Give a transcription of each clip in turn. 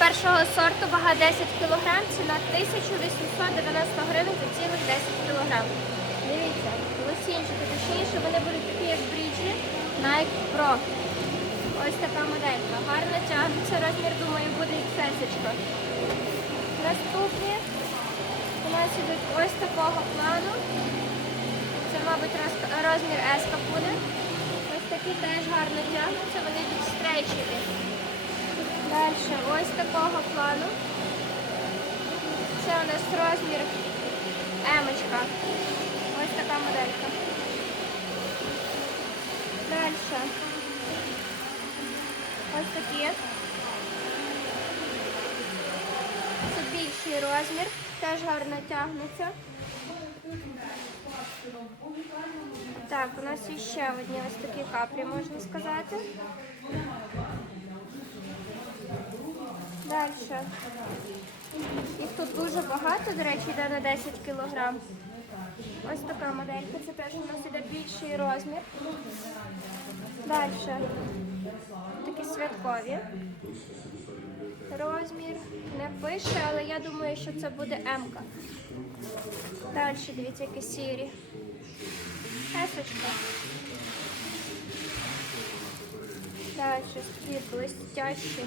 першого сорту, вага 10 кг, ціна 1890 гривень за цілих 10 кг. Дивіться, лосінчики, точніше, вони будуть такі, як бріджі, Nike Pro. Ось така моделька. Гарно тягнеться, розмір, думаю, буде XS. Наступні у нас ідуть ось такого плану. Це, мабуть, розмір S буде. Ось такі теж гарно тягнуться, вони йдуть стрейчеві. Далі ось такого плану. Це у нас розмір Емочка. Ось така моделька. Далі. Ось такі. Це більший розмір, теж гарно тягнеться. Так, у нас ще одні ось такі каплі, можна сказати. Далі. Їх тут дуже багато, до речі, йде на 10 кг. Ось така моделька, це теж у нас іде більший розмір. Далі. Такі святкові. Розмір не пише, але я думаю, що це буде М-ка. Далі, дивіться, які сірі. Есочка. Далі такі блистящі,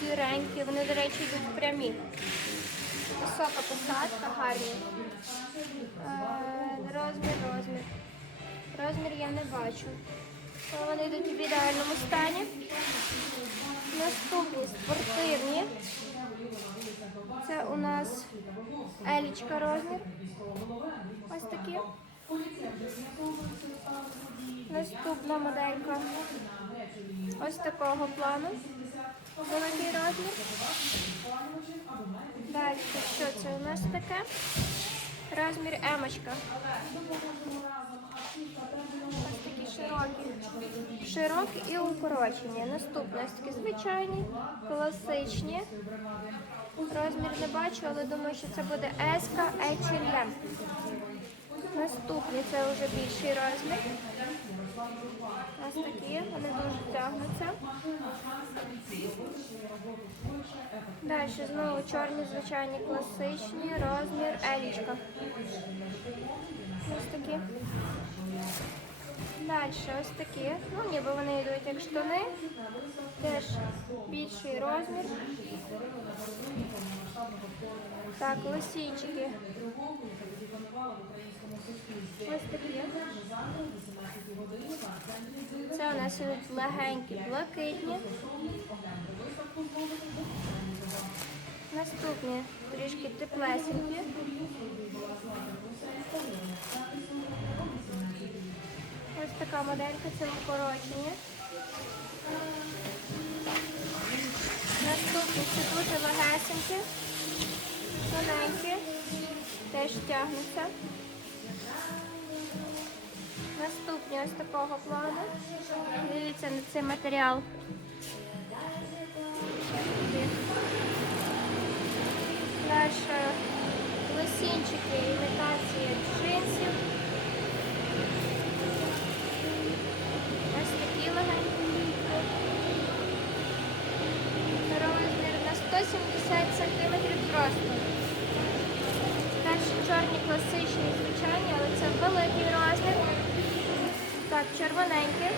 сіренькі. Вони, до речі, йдуть прямі. Висока посадка, гарні. Е, Розмір, розмір. Розмір я не бачу. Вони йдуть в ідеальному стані. Наступні спортивні. Це у нас елічка розмір. Ось такі. Наступна моделька. Ось такого плану. Великий розмір. Далі, що це у нас таке? Розмір емочка. Ось такі широкі. Широкі і укорочені. Наступні ось звичайні, класичні. Розмір не бачу, але думаю, що це буде S H&M. Наступний це вже більший розмір. Ось такі, вони дуже тягнуться. Далі знову чорні, звичайні, класичні, розмір елічка. Ось такі. Далі ось такі. Ну, ніби вони йдуть як штани. Теж більший розмір. Так, лосінчики. Ось такі. Це у нас легенькі, блакитні. Наступні трішки теплесенькі. Ось така моделька, це укорочення. Наступні це дуже легесенькі, тоненькі, теж тягнуться. Наступні ось такого плану. Дивіться на цей матеріал. Далі лосінчики, імітації джинсів. Ось такі легенькі. Розмір на 170 см зросту. Далі чорні класичні, звичайні, але це великий розмір. Так, червоненькі.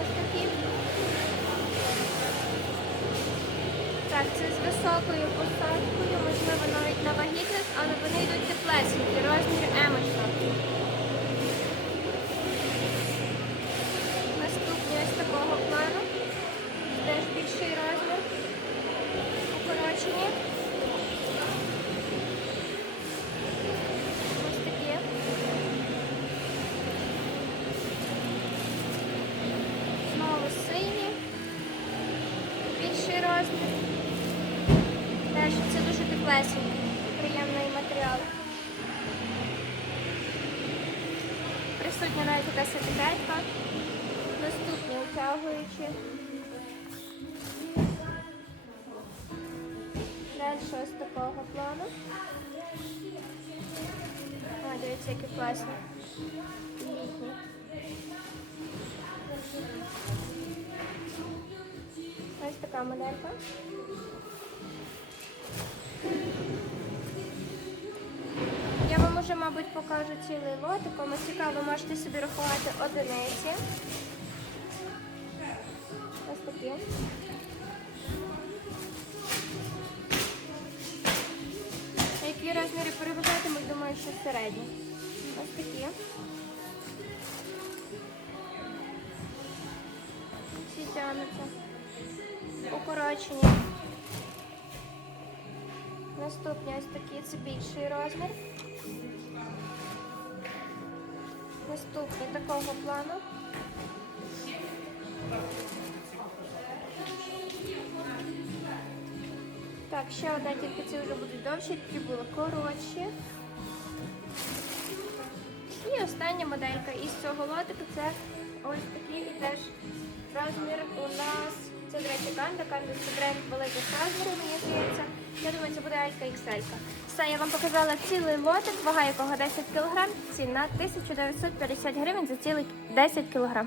Ось такі. Так, це з високою посадкою, можливо, навіть на вагітних, але вони йдуть теплесенькі, розмір емочка. Наступні ось такого плану. Теж більший розмір. Укорочені. Ось такі. Знову сині. Розмір. Теж це дуже теплесенький, приємний матеріал. Присутня навіть така секретка. Наступні утягуючі. Далі ось такого плану. Ой, дивіться, які класні. Літні. Ось така моделька. Я вам уже, мабуть, покажу цілий лотик. Кому цікаво, можете собі рахувати одиниці. Ось такі. Які розміри переважатимуть, думаю, що середні. Ось такі. Всі тягнуться. Укорочені. Наступні ось такі, це більший розмір. Наступні такого плану. Так, ще одна, тільки ці вже будуть довші, ті були коротші. І остання моделька із цього лотику це ось такий теж розмір у нас. Це, до речі, канда. Канда це бренд великих розмірів, мені здається. Я думаю, це буде Алька XL. Все, я вам показала цілий лотик, вага якого 10 кг, ціна 1950 гривень за цілий 10 кг.